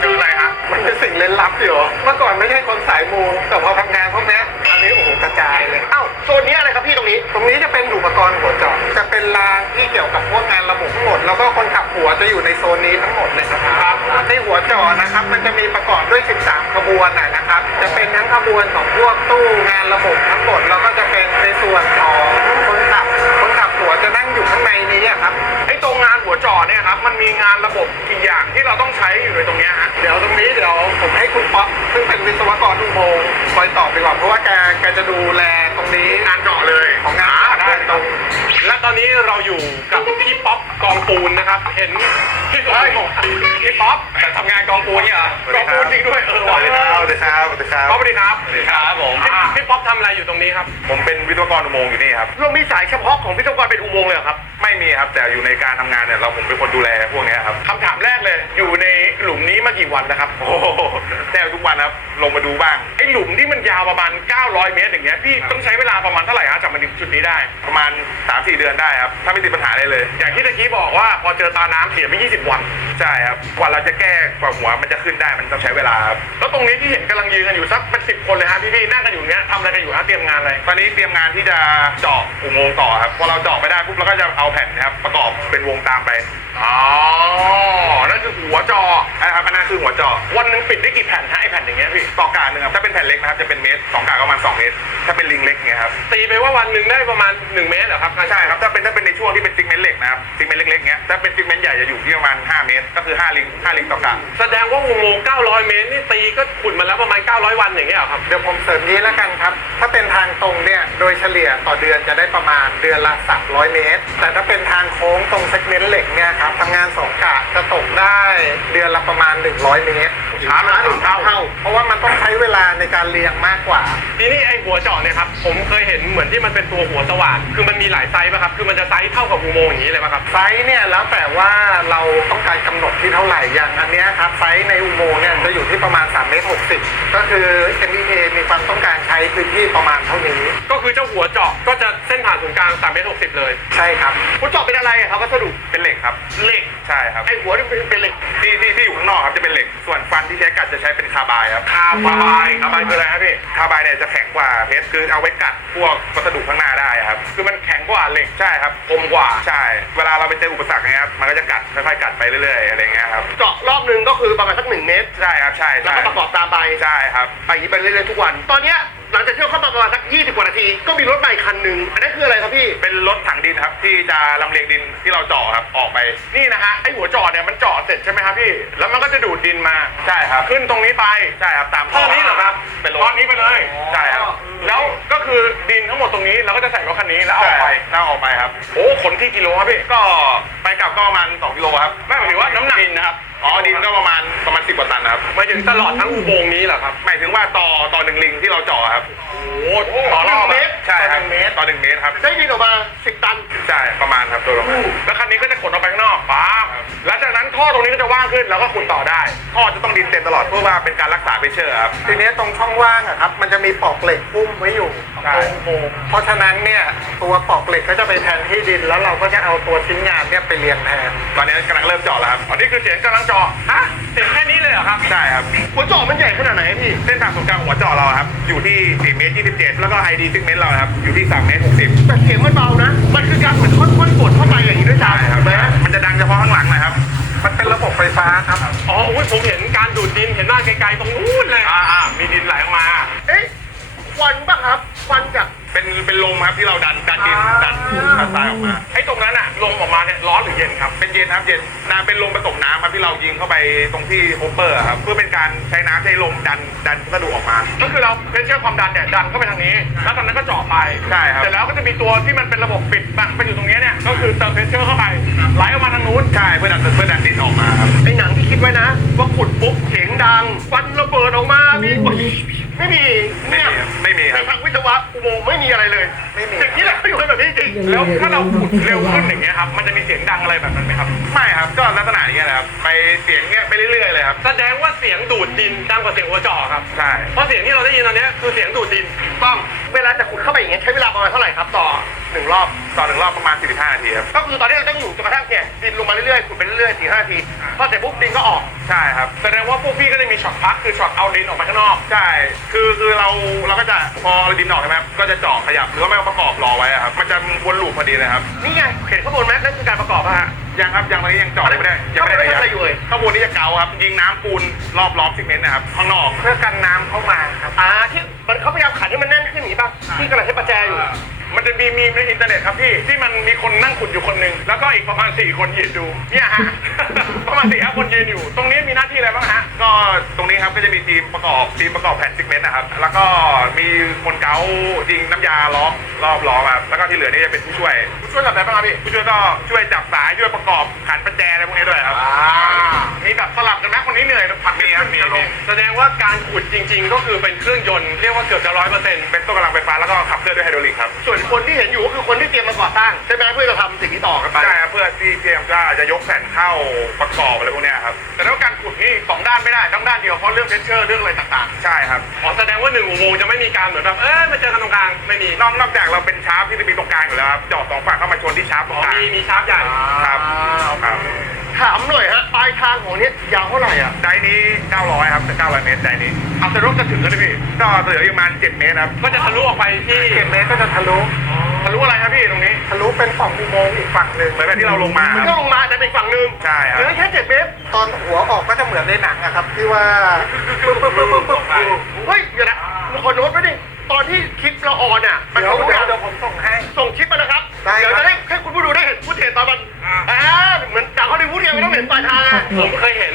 C: เจออะไรฮะ
D: มันเป็นสิ่งเล่นลับอยู่เมื่อก่อนไม่ใช่คนสายมูแต่พอทำงานพวกเนี้ยอันนี้โอ้โหกระจายเลย
C: อ้าวโซนนี้อะไรครับพี่ตรงนี้
D: ตรงนี้จะเป็นอุปกรณ์หัวเจาะจะเป็นรางที่เกี่ยวกับพวกงานระบบทั้งหมด แล้วก็คนขับหัวจะอยู่ในโซนนี้ทั้งหมดเลยนะครับในหัวเจาะนะครับ มันจะมีประกอบด้วย 13 ขบวนนะนะครับ จะเป็นทั้งขบวนของพวกตู้งานระบบทั้งหมดแล้วก็จะเป็นในส่วนของคนขับ คนขับหัว จะนั่งอยู่ข้างในนี้อะครับ
C: ไอ้ตรงงานหัวเจอเนี่ยครับมันมีงานระบบกี่อย่างที่เราต้องใช้อยู่ในตรงเนี้ยฮะ
D: เดี๋ยวตรงนี้เดี๋ยวผมให้คุณป๊อปซึ่งเป็นวิศวกรอุโมงค์คอยตอบดีกว่าเพราะว่าแกแกจะดูแลตรงนี้
C: งานเจาะเลย
D: ของงาน
C: ได้
D: โดยตรง
C: และ
E: ตอนนี้เราอยู่กับพี่ป๊อปกองปูนนะครับ เห็นพี่เฮ้ยพี่ป๊อปแต่ทำงานกองปูนเนี่ยเหรอกองปูนจริงด้วยเออ
F: ส
E: ว่ะ
F: วัสดีครับสวัสดีครับสวัสดีครับ
E: ป๊อปสวัสดีครับ
F: สวัสดีครับผม
E: อ่าพี่ป๊อปทำอะไรอยู่ตรงนี้ครับ
F: ผมเป็นวิศวกรอุโมงค์อยู่นี่ครับ
E: เรามีสายเฉพาะของวิศวกรเป็นอุโมงค์เลยเหรอครับ
F: ไม่มีครับ แต่อยู่ในการทำงานเนี่ยเราผมเป็นคนดูแลพวกเนี้ยครับ
E: คำถามแรกเลย อยู่ในหลุมนี้มากี่วันแล้วครับ
F: โอ้โหแทบทุกวันครับ ลงมาดูบ้าง
E: ไอ้หลุมที่มันยาวประมาณ 900 เมตรอย่างเงี้ยพี่ต้องใช้เวลาประมาณเท่าไหร่ฮะจากมาถึงจุดนี้ได้
F: ประมาณ3-4เดือนได้ครับ ถ้าไม่ติดปัญหาอะไรเลย
E: อย่างที่ตะกี้บอกว่าพอเจอตาน้ำเสียไป20 วัน
F: ใช่ครับ กว่าเราจะแก้กว่าหัวมันจะขึ้นได้มันต้องใช้เวลาครับ
E: แล้วตรงนี้ที่เห็นกำลังยืนกันอยู่สักเป็นสิบคนเลยฮะพี่ๆนั่งกันอยู่เนี้ยทำอะไรกันอยู่ฮะเตรียมงานอะไร
F: ตอนนี้เตรียมงานที่จะเจาะอุโมงค์ต่อครับ พอเราเจาะไปได้ปุ๊บเราก็จะเอาแผ่นนะครับประกอบเป็นวงตามไป
E: อ๋อ นั่นคือหัวจอ
F: นะครับอันนั้นคือหัวเจาะ
E: วันหนึ่งปิดได้กี่แผ่นฮะไอแผ่นอย่างเงี้ยพี่
F: ต่อกาหนึ่งครับ ถ้าเป็นแผ่นเล็กนะครับจะเป็นเมตรสองกาก็ประมาณ2เมตร ถ้าเป็นลิงเล็กเงี้ยครับ
E: ตีไปว่าวันหนึ่งได้ประมาณ 1 เมตรเหรอครับ
F: ใช่ครับ ถ้าเป็นถ้าเป็นในช่วงที่เป็นซิกเมนต์เหล็กนะครับ ซิกเมนต์เล็กๆเงี้ย ถ้าเป็นซิกเมนต์ใหญ่จะอยู่ที่ประมาณ 5 เมตร ก็คือ 5 ลิง5ลิงต่อกะ
E: แสดงว่าอุโมงค์900 เมตรนี่ตีก็ขุดมาแล้วประมาณ 900 วันอย่างเงี้ยเหรอครับ
D: เดี๋ยวผมเสริมนี้แล้วกันครับ ถ้าเป็นทางตรงเนี่ย โดยเฉลี่ยต่อเดือนจะได้ประมาณเดือนละ300 เมตร แต่ถ้าเป็นทางโค้งตรงเซกเมนต์เหล็กเนี่ยครับทำงานสองกะจะตกได้เดือนละประมาณ 100 เมตร
E: ช้ามาหนึ่งเท่า
D: เพราะว่ามันต้องใช้เวลาในการเรียงมากกว่า
E: ทีนี้ไอหัวเจาะเนี่ยครับผมเคยเห็นเหมือนที่มันเป็นตัวหัวสว่านคือมันมีหลายไซส์ป่ะครับคือมันจะไซส์เท่ากับอุโมงค์อย่างนี้เลยป่ะครับ
D: ไซส์เนี่ยแล้วแต่ว่าเราต้องการกำหนดที่เท่าไหร่อย่างอันเนี้ยครับไซส์ในอุโมงค์เนี่ยจะอยู่ที่ประมาณ3เมตร60 ก็คือ MEA มีความต้องการใช้พื้นที่ประมาณเท่านี้
E: ก็คือเจ้าหัวเจาะก็จะเส้นผ่านศูนย์กลาง3เมตร60 เลย
D: ใช่ครับ
E: หัวเจาะเป็นอะไรอะครับวัสดุ
F: เป็นเหล็กครับ
E: เหล็ก
F: ใช่ครับ
E: ไอหัวนี่เป็นเหล็ก
F: ที่ที่ที่อยู่ข้างนอกครับจะเป็นเหล็กส่วนฟันที่ใช้กัดจะใช้เป็นคาร์บายครับ
E: คาบายคาบายคืออะไรครับพี่
F: คาร์บายเนี่ยจะแข็งกว่าเพชรคือเอาไว้กัดพวกวัสดุข้างหน้าได้ครับ
E: คือมันแข็งกว่าเหล็ก
F: ใช่ครับ
E: คมกว่า
F: ใช่ เวลาเราไปเจออุปสรรคเนี้ยครับมันก็จะกัดค่อยๆกัดไปเรื่อยๆอะไรเงี้ยครับ
E: เจาะรอบหนึ่งก็คือประมาณสักหนึ่งเมตร
F: ใช่ครับใช่
E: แล้ว
F: ใช่
E: ก็ประกอบตามไป
F: ใช่ครับ
E: ไปอย่างนี้ไปเรื่อยๆทุกวัน ตอนเนี้ย หลังจากที่เราเข้ามาประมาณสัก20กว่านาที ก็มีรถใหม่คันหนึ่งอันนั้นคืออะไรครับพี่
F: เป็นรถถังดินครับ ที่จะลำเลียงดินที่เราเจาะครับออกไป
E: นี่นะฮะไอหัวเจาะเนี่ยมันเจาะเสร็จใช่ไหมครับพี่ แล้วมันก็จะดูดดินมา
F: ใช่ครับ
E: ขึ้นตรงนี้ไป
F: ใช่ครับตาม
E: ท่อนี้เหรอครับ
F: เป็นร
E: ท่อ
F: ถ
E: นี้ไปเลย
F: ใช่ครับ
E: แล้วก็คือดินทั้งหมดตรงนี้เราก็จะใส่รถคันนี้แล้วเอา
F: ใช่
E: ออกไป
F: น่าออกไปครับ
E: โอ้ขนที่กิโลครับพี่
F: ก็ไปกลับก็ประมาณ2กิโลครับ
E: ไม่หมายถึงว่าน้ำหนักดินนะครับ
F: อ๋อดินก็ประมาณประมาณ10กว่าตันนะครับ
E: หมายถึงตลอดทั้งอุโมงค์นี้เหรอครับ
F: หมายถึงว่าต่อต่อหนึ่งลิงที่เราเจาะครับ
E: โอ้ต่อรอบ
F: หนึ่งเม
E: อะ
F: ตรใช่ครับเมตร ต่อหนึ่งเมตรครับ
E: ได้ดินออกมา10ตัน
F: ใช่ประมาณครับโดยประมาณ
E: แล้วคันนี้ก็จะขนออกไปข้างนอกป๊าบแล้วจากนั้นท่อตรงนี้ก็จะว่างขึ้นแล้วก็ขุดต่อได้
F: ท่อจะต้องดินเต็มตลอดเพื่อว่าเป็นการรักษาเพชเชอร์ครับ
D: ทีเนี้ยตรงช่องว่างอะครับ มันจะมีปลอกเหล็กหุ้มไว้อยู่
F: ใช่
D: ตรงอุโมงค์เพราะฉะนั้นเนี่ยตัวปลอกเหล็กก็จะไปแทนที่ดิน แล้วเราก็จะเอาตัวชิ้นงานเนี่ยไปเรียงแทน
F: ตอนนี้กำลังเริ่มเจาะแล้วครับ
E: อันนี้คือเสียงกำลังเจาะฮะเสียงแค่นี้เลยเหรอครับ
F: ใช่ครับ
E: หัวเจาะมันใหญ่ขนาดไหนพี่
F: เส้นผ่านศูนย์กลางหัวเจาะเราครับอยู่ที่4เมตร27แล้วก็ไฮดีซิกเมตรเราครับอยู่ที่3เมตร60
E: แต่เสียงมันเบานะ มันคือการเหมือนค่อนๆกดเข้าไปอย่างนี้ด้วย
F: ใช่
E: ซ้ำ
F: ครับ
E: ไหม
F: มันจะดังเฉพาะข้างหลังนะครับ
D: มันเป็นระบบไฟฟ้าครับ
E: อ๋อ อุ้ยผมเห็นการดูดดิน เห็นหน้าไกลๆตรงนู้นเลย อ่าอ่ามีดินไหลออกมา เอ๊ะ ควันป่ะครับควันจาก
F: เป็นเป็นลมครับที่เราดันดันดินดันดันทรายออกมา
E: ไอ้ตรงนั้นอะลมออกมาเนี่ยร้อนหรือเย็นครับ
F: เป็นเย็นครับเย็นน้ำเป็นลมผสมน้ำครับที่เรายิงเข้าไปตรงที่โฮปเปอร์ครับเพื่อเป็นการใช้น้ำใช้ลมดันดันพัสดุออกมา
E: ก็คือเราเพนเชื่อความดันเนี่ยดันเข้าไปทางนี้ แล้วตอนนั้นก็เจาะไป
F: ใช่ครับ
E: เสร็จแล้วก็จะมีตัวที่มันเป็นระบบปิดบังไปอยู่ตรงเนี้ยเนี่ยก็คือเติมเพนเชอร์เข้าไปไหลออกมาทางนู้น
F: ใช่เพื่อดันเพื่อดันดินออกมาครับ
E: ไอ้หนังที่คิดไว้นะ ว่าขุดปุ๊บเสียงดังควันระเบิดออกมามีไม่มี
F: ไม่
E: เนี่ย
F: มีครับไม่
E: วิศวะอุโมงค์ไม่มีอะไรเลย
D: ไม่มี
E: สิ่งที่เราอยู่กันแบบนี้จริงแล้วถ้าเราขุดเร็วขึ้นอย่างเงี้ยครับมันจะมีเสียงดังอะไรแบบนั้นไหมครับ
F: ไม่ครับ ก็ลักษณะอย่างเงี้ยแหละครับ ไปเสียงเงี้ยไปเรื่อยๆเลยครับ
E: แสดงว่าเสียงดูดดินดังกว่าเสียงหัวเจาะครับ
F: ใช่
E: เพราะเสียงที่เราได้ยินตอนเนี้ยคือเสียงดูดดินถูกต้อง เวลาจะขุดเข้าไปอย่างเงี้ยใช้เวลาประมาณเท่าไหร่ครับต่อ หนึ่งรอบ
F: ต่อหนึ่งรอบประมาณ 45 นาทีครับ
E: ก็คือตอนนี้เราต้องอยู่จนกระทั่งเนี่ยดินลงมาเรื่อยๆขุดไปเรื่อยๆสี่ห้าทีพอเสร็จปุ๊บดินก็ออก
F: ใช่ครับ
E: แสดงว่าพวกพี่ก็จะมีช็อตพักคือช็อตเอาดินออกมาข้างนอก
F: ใช่ คือคือเราเราก็จะพอดินออกใช่ไหมครับก็จะเจาะขยับหรือว่าไม่เอาประกอบรอไว้อะครับ มันจะวนลูปพอดีเลยครับ
E: นี่ไงเห็นข้างบนไหมนั่นคือการประกอบอะฮะ
F: ยังครับยังตอนนี้ยังเจาะยังไม่ได้ยังไม่ได้
E: ข้างบนทำอะไรอยู่เอ่ย
F: ข้างบนนี้จะเกาครับ ยิงน้ำปูนรอบล้อมซิกเมนต์นะครับข้างนอก
D: เพื่อกันน้ำเข้ามาครับ
E: อ่าที่มันเขาพยายามขันให้มันแน่นขึ้นอย่างนี้ป่ะที่กำลังใช้ประแจอยู่ มันจะมีมีในอินเทอร์เน็ตครับพี่ ที่มันมีคนนั่งขุดอยู่คนหนึ่งแล้วก็อีกประมาณ4คนยืนดู เนี่ยฮะ ประมาณสี่ห้าคนยืนอยู่ ตรงนี้มีหน้าที่อะไรบ้างฮะ
F: ก็ตรงนี้ครับก็จะมีทีมประกอบทีมประกอบแผ่นซิกเมนต์นะครับ แล้วก็มีคนเกายิงน้ำยาล้อมรอบล้อครับแล้วก็ที่เหลือนี่จะเป็นผู้ช่วย ผู้ช่วยทำอะไรบ้างครับพี่ ผู้ช่วยก็ช่วยจับสายช่วยประกอบขันประแจอะไรพวกนี้ด้วยครับ
C: มีแบบสลับกันไหมคนนี้เหนื่อยผัด
F: มีครับมี
C: จะลง แสดงว่าการขุดจริง ๆ ก็คือเป็นเครื่องยนต์เรียกว่าเกือบจะร้อยเปอร์เซ็นต์
F: เป็นตัวกำลังไฟฟ้าแล้วก็ขับเคลื่อนด้วยไฮดรอลิกครับ
D: ส่วนคนที่เห็นอยู่ก็คือคนที่เตรียมมาก่อสร้างใช่ไหมเพื่อจะทำสิ่งที่ต่อกันไป
F: ใช่ครับเพื่อที่เตรียมจะจะยกแผ่นเข้าประกอบอะไรพวกเนี้ยครับ
C: แต่ถ้าการขุดนี่สองด้านไม่ได้ต้องด้านเดียวเพราะเรื่องเทนเชอร์เรื่องอะไรต่าง
F: ใช่ครับ
C: ๆอ๋อแสดงว่าหนึ่งอุโมงค์จะไม่มีการเหมือนแบบเอ้ยมาเจอกันตรงกลางไม่มี
F: นอกนอกจากเราเป็นชาร์ปที่จะมีตรงกลางอยู่แล้วครับเจาะสองฝั่งเข้ามาชนที่ชาร์ปตร
C: อ๋
F: ง
C: อก
F: ลาง
C: มีมีชาร์ปใหญ่
F: ครับครับ
D: ถามหน่อยฮะปลายทางของเนี้ยยาวเท่าไหร่อะ
F: ไดนี้ 900 ครับเป็น900 เมตรไดนี้
C: เอาแต่รถจะถึงกันเลยพี่
F: ก็เหลืออยู่ประมาณ7เมตรครับ
C: ก็จะทะลุออกไปที่
D: เจ็ดเมตรก็จะทะลุ
C: ทะลุอะไรครับพี่ตรงนี้
D: ทะลุเป็นฝั่งอุโมงค์อีกฝั่งหนึ่ง
F: เหมือนแบบที่เราลงมา
D: มัน
F: ค
D: ก็
F: รับ
D: ลงมาแต่เป็นฝั่งหนึ่ง
F: ใช่ครับ
D: เหลือแค่เจ็ดเมตร ตอนหัวออกก็จะเหมือนในหนังอะครับ ที่ว่าปึ๊บปึ๊บปึ๊บปึ๊บปึ๊บเฮ้ยเดี๋ยวนะขอโน้ตไว้ดิตอนที่คลิปเราออนอะมัน
F: เดี๋ยว
D: รู้
F: เดี๋ยว
D: เดี๋ยวผมส่งให้ ส่งคลิปมานะครับ เดี๋ยวจะได้ให้คุณผู้ดูได้เห็นฟุตเทจตอนมันอ่าเหมือนจากฮอลลีวูดเนี่ยไม่ต้องเห็นปลายทางอะ
C: ผมเคยเห็น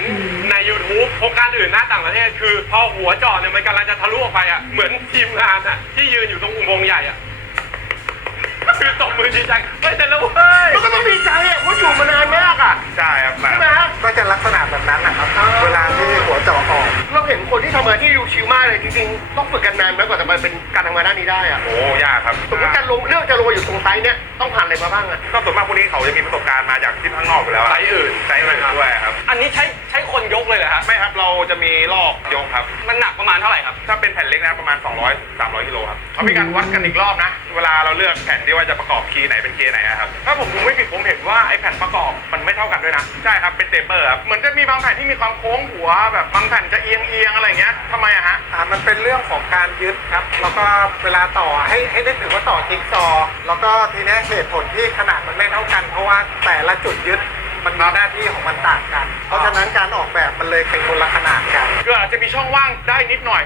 C: ใน YouTube โครงการอื่นหน้าต่างประเทศ คือพอหัวเจอดเนี่ยมันกำลังจะทะลุออกไปอะ เหมือนทีมงานอะ ที่ยืนอยู่ตรงอุโมงค์ใหญ่อะ คือตบมือดีใจเฮ้ยแต่แล้วเฮ้ย
D: มันก็ต้องดีใจอะเพราะอยู่มานานมากอะ
F: ใช่ครับ
D: ใช่ไหมฮะก็จะลักษณะแบบนั้นนะครับ เวลาที่หัวเจาะออก เราเห็นคนที่ทำงานที่ดูชิลมากเลยจริงๆต้องฝึกกันนานไหมกว่าจะมาเป็นการทำงานด้านนี้ได้อะ
F: โอ้ยากครับ
D: สมมติจะลงเรื่องจะโรยอยู่ตรงไซต์เนี้ยต้องผ่านอะไรมาบ้างอะ
F: ก็ส่วนมากพวกนี้เขาจะมีประสบการณ์มาจากที่ข้างนอกอยู่แล้ว
C: ไซต์อื่น
F: ไซต์อื่นด้วยครับ
C: อันนี้ใช้ใช้คนยกเลยเหรอฮะ
F: ไม่ครับเราจะมีลอกยกครับ
C: มันหนักประมาณเท่าไหร่ครับ
F: ถ้าเป็นแผ่นเล็กนะประมาณ 200 300กิโลครับเขามีการวัดกันอีกรอบนะ เวลาเราเลือกแผ่นที่ว่าจะประกอบคีย์ไหนเป็นคีย์ไหนอะครับ
C: ถ้าผมดูไม่ผิดผมเห็นว่าไอ้แผ่นประกอบมันไม่เท่ากันด้วยนะ
F: ใช่ครับ เป็นเตเปอร์ครับ
C: เหมือนจะมีบางแผ่นที่มีความโค้งหัวแบบบางแผ่นจะเอียงเอียงๆอะไรอย่างเงี้ยทำไมอะฮะ
D: อ่ามันเป็นเรื่องของการยึดครับ แล้วก็เวลาต่อให้ให้นึกถึงว่าต่อจิ๊กซอว์แล้วก็ทีเนี้ยเหตุผลที่ขนาดมันไม่เท่ากัน เพราะว่าแต่ละจุดยึดมันมีหน้าที่ของมันต่างกัน เพราะฉะนั้นการออกแบบมันเลยเป็นคนละขนาดกัน
C: ก็อาจจะมีช่องว่างได้นิดหน่อย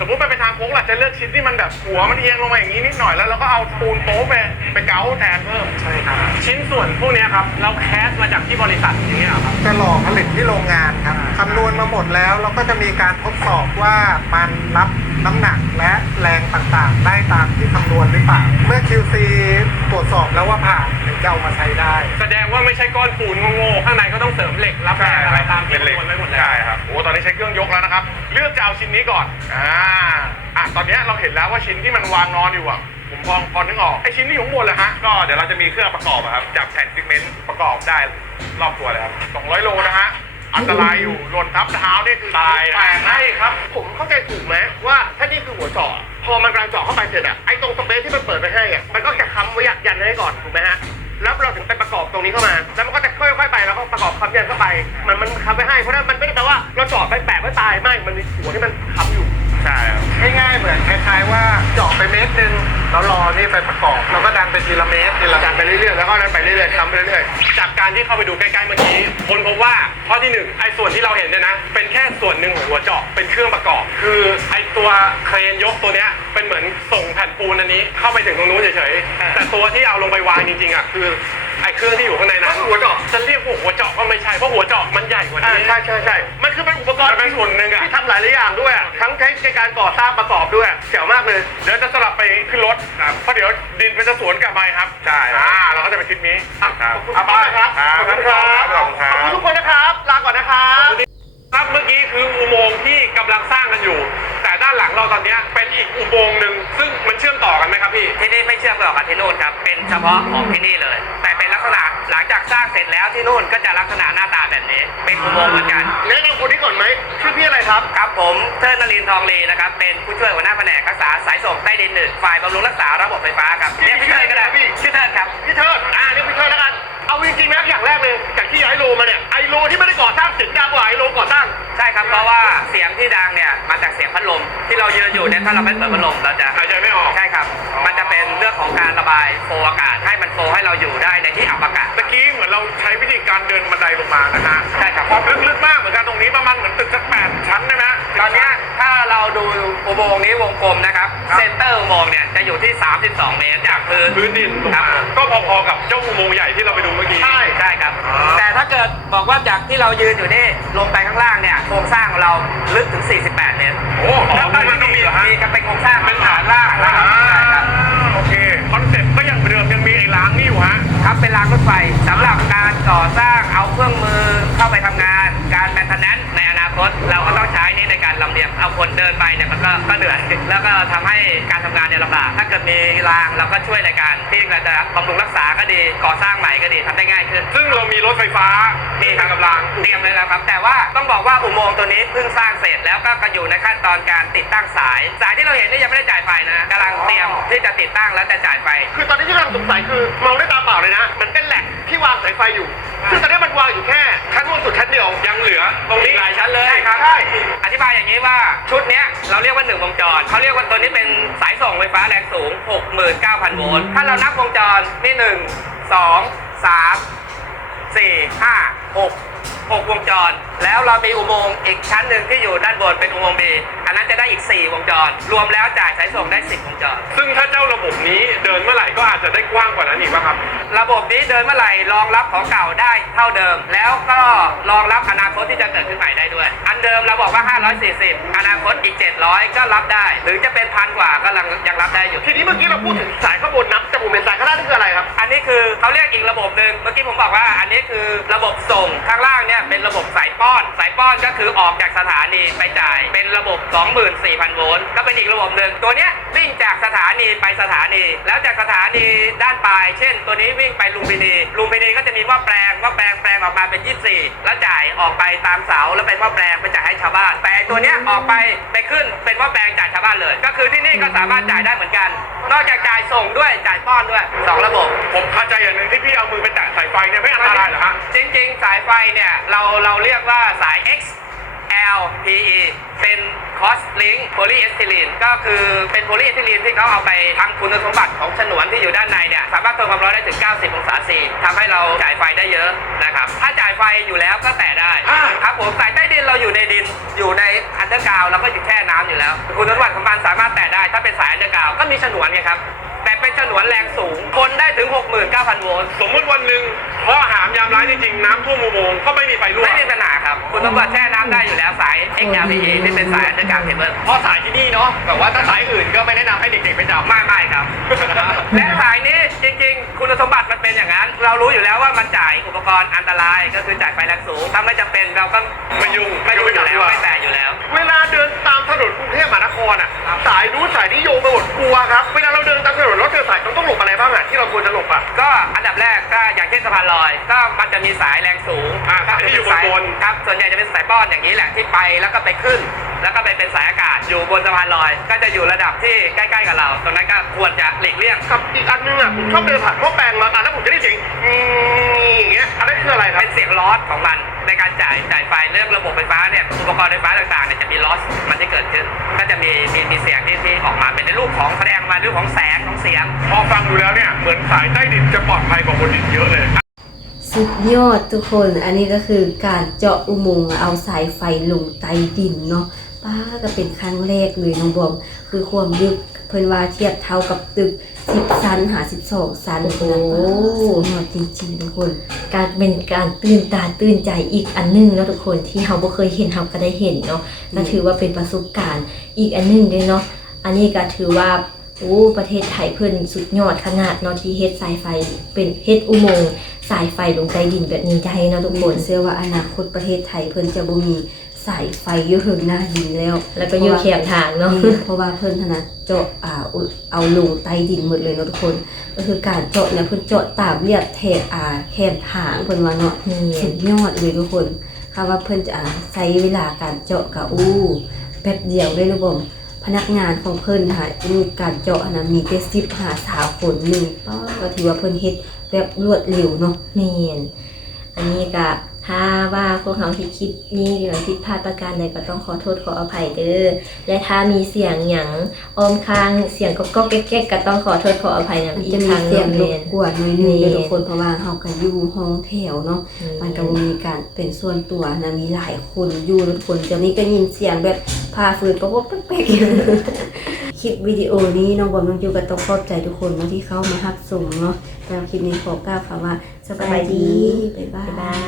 C: สมมติมันเป็นทางโค้งเราจะเลือกชิ้นที่มันแบบหัวมันเอียงลงมาอย่างนี้นิดหน่อยแล้วเราก็เอาปูนโป๊ะไปไปเกาแทนเพิ่ม
D: ใช่ครับ
C: ชิ้นส่วนพวกเนี้ยครับเราแคสมาจากที่บริษัทอย่างเงี้ยเหรอครับ
D: จะหล่อผลิตที่โรงงานครับคำนวณมาหมดแล้วเราก็จะมีการทดสอบว่ามันรับ น้ำหนักและแรงต่างๆ ได้ตามที่คำนวณหรือเปล่า เมื่อ QC ตรวจสอบแล้วว่าผ่านถึงจะเอามาใช้ได้
C: แสดงว่าไม่ใช่ก้อนปูนโง่ๆข้างในก็ต้องเสริมเหล็กรับแรงอะไรตามที่
F: เป็นเหล็ก
C: คำนวณไว้หมดแล้ว
F: ใช่ครับ
C: โอ้ตอนนี้ใช้เครื่องยกแล้วนะครับ เลือกจะเอาชิ้นนี้ก่อนอ่าอะตอนเนี้ยเราเห็นแล้วว่าชิ้นที่มันวางนอนอยู่อะผมพอพอนึกออกไอชิ้นที่อยู่ข้างบนเลยฮะ
F: ก็เดี๋ยวเราจะมีเครื่องประกอบอะครับจับแผ่นซิกเมนต์ประกอบได้รอบตัวเลยครับ
C: 200โลนะฮะ อันตรายอยู่หล่นทับเท้านี่คือตายแปลงให้ครับ
D: ผมเข้าใจถูกไหมว่าถ้านี่คือหัวเจาะพอมันกำลังเจาะเข้าไปเสร็จอะไอ้ตรงสเปซที่มันเปิดไปให้อะมันก็จะค้ำไว้ยันให้ก่อนถูกไหมฮะแล้วเราถึงไปประกอบตรงนี้เข้ามา แล้วมันก็จะค่อยๆไปแล้วก็ประกอบค้ำยันเข้าไป มันมันค้ำไว้ให้เพราะฉะนั้นมันไม่ได้แปลว่าเราเจาะไปแปะไว้ตายไม่มันมีหัวที่มันค้ำอยู่
F: ใช่ครับ
D: ง่ายๆเหมือนคล้ายๆว่าเจาะไปเมตรหนึ่งแล้วรอนี่ไปประกอบแล้วก็ดันไปทีละเมตรทีละ
C: ดันไปเรื่อยๆแล้วก็ดันไปเรื่อยๆทำไปเรื่อยๆจากการที่เข้าไปดูใกล้ๆเมื่อกี้คนพบว่าข้อที่หนึ่งไอ้ส่วนที่เราเห็นเนี่ยนะเป็นแค่ส่วนหนึ่งของหัวเจาะเป็นเครื่องประกอบ คือไอ้ตัวเครนยกตัวเนี้ยเป็นเหมือนส่งแผ่นปูนอันนี้ เข้าไปถึงตรงนู้นเฉยๆแต่ตัวที่เอาลงไปวางจริงๆอะคือ ไอ้เครื่องที่อยู่ข้างในนั้นหัวเจาะจะเรียกว่าหัวเจาะก็ไม่ใช่เพราะหัวเจาะมันใหญ่กว่า
D: อ่า
C: นี้
D: ใช่ใช่ใช่มันคือเป็นอุปกรณ์
C: มันเป็นส่วนหนึ่งอะ
D: ที่ทำหลายๆอย่างด้วยอะทั้งใช้ในการก่อสร้างประกอบด้วยเจ๋วมากเลย
C: เดี๋ยวจะสลับไปขึ้นรถเพราะเดี๋ยวดินมันจะสวนกลับไปครับ
F: ใช่ครับ
C: อ่าเราก็จะไปทริปนี้
F: ครับ
D: ขอบคุณมากครับ
F: ครับ
D: ขอบคุณครับ
F: ขอบคุณครับ
D: ขอบคุณทุกคนนะครับ ลาก่อนนะครับ
C: ครับเมื่อกี้คืออุโมงค์ที่กำลังสร้างกันอยู่แต่ ด้านหลังเราตอนเนี้ยเป็นอีกอุโมงค์หนึ่งซึ่งมันเชื่อมต่อกันไหมครับพี่
G: ที่นี่ไม่เชื่อมต่อกับที่นู่นครับ เป็นเฉพาะของที่นี่เลย แต่เป็นลักษณะหลังจากสร้างเสร็จแล้วที่นู่นก็จะลักษณะหน้าตาแบบนี้ เป็นอุโมงค์เหมือนกัน
D: แนะนำคนนี้ก่อนไหมชื่อพี่อะไรครับ
G: ครับผมเทิดนรินทร์ทองลีนะครับ เป็นผู้ช่วยหัวหน้าแผนกรักษาสายส่งใต้ดินหนึ่งฝ่ายบำรุงรักษาระบบไฟฟ้าครับเรียกพี่เทิดก็ได้พี่ ชื่อเทิดครับ
D: พี่เทิดอ่าเรียกพี่เทิดแล้วกัน เอาจริงๆนะอย่างแรกเลยจากที่ย้ายโล ที่เรา
G: ยืนอยู่เนี่ยถ้าเราไม่เปิดพัดลมเราจะ
C: หายใจไม่ออก
G: ใช่ครับ ของการระบายโฟอากาศให้มันโฟให้เราอยู่ได้ในที่อับอากาศ
C: เมื่อกี้เหมือนเราใช้วิธีการเดินบันไดลงมานะฮะ
G: ใช่ครับ
C: ความลึกลึกมากเหมือนกันตรงนี้ประมาณเหมือนตึกสักแปดชั้นได้ไหม
G: ตอนเนี้ยถ้าเราดูอุโมงค์นี้วงกลมนะครับ เซนเตอร์อุโมงค์เนี่ยจะอยู่ที่ 32 เมตรจากพื้น
C: พื้นดินลง
G: ครับ
C: มา
G: ผม
C: ก็พอๆกับเจ้าอุโมงค์ใหญ่ที่เราไปดูเมื่อกี้
G: ใช่ใช่ครับแต่ถ้าเกิดบอกว่าจากที่เรายืนอยู่นี่ลงไปข้างล่างเนี่ยโครงสร้างของเราลึกถึง 48 เมตร
C: โอ้
G: แล้วก็
C: มันต้องมีเหรอฮะ
G: มีกันเป็นโครงสร้าง
C: เป็นฐานล่าง
G: ล่างใช่ครับ
C: โอเค คอนเซ็ปต์ก็ยังเหมือนเดิมยังมีไอยู่ฮะ
G: ครับเป็นรางรถไฟสำหรับการก่อสร้างเอาเครื่องมือเข้าไปทำงานการแมนเทนแนนในอนาคตเราก็ต้องใช้นี่ในการลำเลียงเอาคนเดินไปเนี่ยมันก็ก็เหนื่อยแล้วก็ทำให้การทำงานเนี่ยลำบากถ้าเกิดมีรางเราก็ช่วยในการที่เราจะบำรุงรักษาก็ดีก่อสร้างใหม่ก็ดีทำได้ง่ายขึ้น
C: ซึ่งเรามีรถไฟฟ้า
G: มี
C: ทางกำลัง
G: เตรียมเลยแล้วครับ แต่ว่าต้องบอกว่าอุโมงค์ตัวนี้เพิ่งสร้างเสร็จแล้วก็กำลังอยู่ในขั้นตอนการติดตั้งสาย สายที่เราเห็นนี่ยังไม่ได้จ่ายไฟนะกำลังเตรียมที่จะติดตั้งแล้วจะจ่ายไฟ
D: คือตอนนี้ที่กำลังสงสัยคือมองด้วยตาเปล่าเลยนะ มันเป็นแหลกที่วางสายไฟอยู่ ซึ่งตอนนี้มันวางอยู่แค่ชั้นบนสุดชั้นเดียว
C: ยังเหลือตรงนี้
G: หลายชั้นเลย
C: ใช่ครับ
G: ใช่อธิบายอย่างนี้ว่าชุดเนี้ยเราเรียกว่าหนึ่งวงจรเขาเรียกว่าตัวนี้เป็นสายส่งไฟฟ้าแรงสูง 69,000 โวลต์ถ้าเรานับวงจรนี่หนึ่งสองสามสี่ห้าหก หกวงจร แล้วเรามีอุโมงค์อีกชั้นหนึ่งที่อยู่ด้านบนเป็นอุโมงค์บีอันนั้นจะได้อีก 4 วงจร รวมแล้วจ่ายสายส่งได้ 10 วงจร
C: ซึ่งถ้าเจ้าระบบนี้เดินเมื่อไหร่ก็อาจจะได้กว้างกว่านั้นอีกป่ะครับ
G: ระบบนี้เดินเมื่อไหร่รองรับของเก่าได้เท่าเดิม แล้วก็รองรับอนาคตที่จะเกิดขึ้นใหม่ได้ด้วย อันเดิมเราบอกว่า 540 อนาคตอีก 700 ก็รับได้ หรือจะเป็นพันกว่าก็ยังยังรับได้อยู่
D: ทีนี้เมื่อกี้เราพูดถึงสายข้างบนนะแต่ผมเห็นสายข้างล่างนี่คืออะไรครับ
G: อันนี้คือเขาเรียกอีกระบบหนึ่งเมื่อกี้ผมบอกว่าอันนี้คือระบบส่งข้างล่างเนี่ยเป็นระบบสายป้อน สายป้อนก็คือออกจากสถานีไปจ่าย เป็นระบบ 24,000 โวลต์ก็เป็นอีกระบบหนึ่งตัวเนี้ยวิ่งจากสถานีไปสถานี แล้วจากสถานีด้านปลาย เช่น ตัวนี้วิ่งไปลุมพินีลุมพินีก็จะมีหม้อแปลงหม้อแปลงแปลงออกมาเป็น 24 แล้วจ่ายออกไปตามเสาแล้วเป็นหม้อแปลงไปจ่ายให้ชาวบ้าน แต่ไอ้ตัวเนี้ยออกไปไปขึ้นเป็นหม้อแปลงจ่ายชาวบ้านเลย ก็คือที่นี่ก็สามารถจ่ายได้เหมือนกัน นอกจากจ่ายส่งด้วยจ่ายป้อนด้วยสองระบบ
C: ผมคาใจอย่างหนึ่งที่พี่เอามือไปแตะสายไฟเนี่ยไม่อันตรายเหรอฮะ
G: จริง ๆ สายไฟเนี่ยเราเราเรียกว่าสาย X L P E เป็น cross link polyethylene ก็คือเป็นโพลีเอทิลีนที่เขาเอาไปทำคุณสมบัติของฉนวนที่อยู่ด้านในเนี่ยสามารถทนความร้อนได้ถึง 90 องศาเซนทำให้เราจ่ายไฟได้เยอะนะครับ ถ้าจ่ายไฟอยู่แล้วก็แตะได้ครับผมสายใต้ดินเราอยู่ในดินอยู่ในอันเดอร์กราวเราก็อยู่แช่น้ำอยู่แล้ว คุณสมบัติของมันสามารถแตะได้ ถ้าเป็นสายอันเดอร์กราวก็มีฉนวนไงครับ เป็นฉนวนแรงสูงทนได้ถึง 69,000 โวลต์
C: สมมุติวันหนึ่งเพราะหามยามร้ายจริงๆน้ำท่วมอุโมงค์ก็ไม่มีไฟรั่ว
G: ไม่มีปัญหาครับ คุณตำรวจแช่น้ำได้อยู่แล้วสาย XLPE ที่เป็นสายอันเดอร์กราวเคเบิล
C: เพราะสายที่นี่เนาะแบบว่าถ้าสายอื่นก็ไม่แนะนำให้เด็กๆไปจับ
G: ไม่ไม่ครับ และสายนี้จริงๆ คุณสมบัติมันเป็นอย่างนั้น เรารู้อยู่แล้วว่ามันจ่ายอุปกรณ์อันตรายก็คือจ่ายไฟแรงสูงถ้าไม่จำเป็นเราก็
C: ไม่ยุ่ง
G: ไม่ยุ่งอยู่แล้ว
C: ไม่
G: ไม่
C: จับ
G: แตะอยู่แล้ว
D: เวลาเดินตามถนนกรุงเทพมหานครอะสายนู้นสายนี้โยงไปหมดกลัวครับ เวลาเราเดินตามถนนรถเจอสายเราต้องหลบอะไรบ้างอะที่เราควรจะหลบอะ
G: ก็อันดับแรกก็อย่างเช่นสะพานลอย ก็มันจะมีสายแรงสูง
C: อ่าสายที่อยู่บนบน
G: ครับส่วนใหญ่จะเป็นสายป้อนอย่างนี้แหละที่ไปแล้วก็ไปขึ้น แล้วก็ไปเป็นสายอากาศอยู่บนสะพานลอย ก็จะอยู่ระดับที่ใกล้ ๆ กับเรา ตรงนั้นก็ควรจะหลีกเลี่ยง
D: กับอีกอันนึงอะผมชอบเดินผ่านหม้อแป
G: ในการจ่ายจ่ายไฟเรื่องระบบไฟฟ้าเนี่ยอุปกรณ์ไฟฟ้าต่างๆเนี่ยจะมีลอสมันที่เกิดขึ้น ก็จะมีมีมีเสียงที่ที่ออกมาเป็นในรูปของแสดงมาในรูปของแสงของเสียง
C: พอฟังดูแล้วเนี่ยเหมือนสายใต้ดินจะปลอดภัยกว่าบนดินเยอะเลย
A: สุดยอดทุกคนอันนี้ก็คือการเจาะอุโมงค์เอาสายไฟลงใต้ดินเนาะป้าก็เป็นครั้งแรกเลยน้องบอมคือความลึกเพิ่นว่าเทียบเท่ากับตึก10ชั้นหา12ชั้น
B: โอ้โห
A: สุดยอดจริงๆทุกคน
B: การเป็นการตื่นตาตื่นใจอีกอันหนึงแล้วทุกคนที่เราบ่เคยเห็นเราก็ได้เห็นเนาะก็ถือว่าเป็นประสบการณ์อีกอันหนึงด้วยเนาะอันนี้ก็ถือว่าโอ้ประเทศไทยเพิ่นสุดยอดขนาดเนาะที่เฮ็ดสายไฟเป็นเฮ็ดอุโมงค์สายไฟลงใต้ดินแบบนี้ได้เนาะทุก
A: ทุก
B: ค
A: คนนเชื่อว่าอนาคตประเทศไทยเพิ่นจะบ่มี สายไฟอยู่ถึงหน้าดินแล้ว
B: แล้วก็อยู่เขียงทางเนาะ
A: นี่เพราะว่าเพิ่นถนัดเจาะอ่าอุเอาลงใต้ดินหมดเลยเนาะทุกคน ก็คือการเจาะเนี่ยเพิ่นเจาะตามเรียบแถบอ่าแคมทางเพิ่นว่าเนาะ
B: นี่
A: สุดยอดเลยทุกคนค่ะว่าเพิ่นจะอ่าใช้เวลาการเจาะกับอู้แป๊บเดียวได้ระบบพนักงานของเพิ่นค่ะมีการเจาะนะมีแค่สิบหาสาวคนหนึ่งก็ถือว่าเพิ่นเฮ็ดแบบรวดเร็วเนาะ
B: แมนอันนี้ก็ ถ้าว่าพวกเราที่คิดนี่หรือผิดพลาดประการใดก็ต้องขอโทษขออภัยเด้อ และถ้ามีเสียงหยังอ้อมข้างเสียงก็ก็แก๊กๆก็ต้องขอโทษขออภัยนะ
A: มัน
B: อี
A: จะ
B: ก
A: มี
B: ครั้ง
A: เสียงร
B: แม
A: บ
B: น
A: กวนหน่อยหนึง
B: นี่
A: เด้อทุกคนเพราะว่าเฮาก็อยู่ห้องแถวเนาะ
B: อืม
A: มันก็บ่มีการเป็นส่วนตัวนะมีหลายคนอยู่ทุกคนจะมีก็ยินเสียงแบบพาฝืนก็พบเป๊กๆคลิปวิดีโอนี้น้องบอมน้องจูก็ต้องขอบใจทุกคนเนาะที่เข้ามาฮักส่งเนาะสำหรับคลิปนี้ขอกล่าวคำว่าสบายดีบ๊ายบา
B: บ๊ายบายย